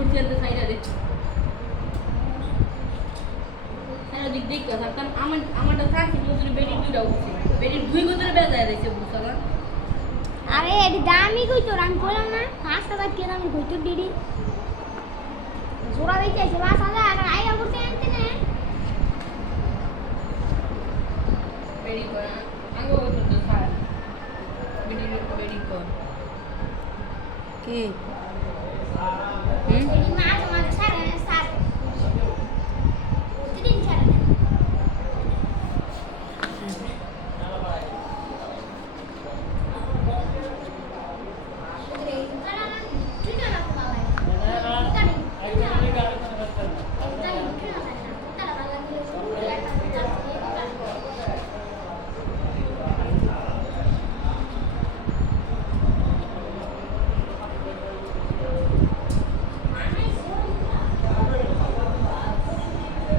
করছি এত সাইডা রে সাইডা দিক দেখ কারণ আমারটা থাকছে মজুরি বেডি দুইটা উঠছে বেডি দুই গোদরে বেজায় দিয়েছে বুঝছো না আরে এটি দামি কই তোর আমি কইলাম না 5000 কে দামি কই তোর ডিডি জোড়া দিতে আছে 5000 আর আইয়া করতে আনতে না বেডি কর আগে ওই তো ছাড় বেডি কর কি এটি মাছ মাছ ছাড়ে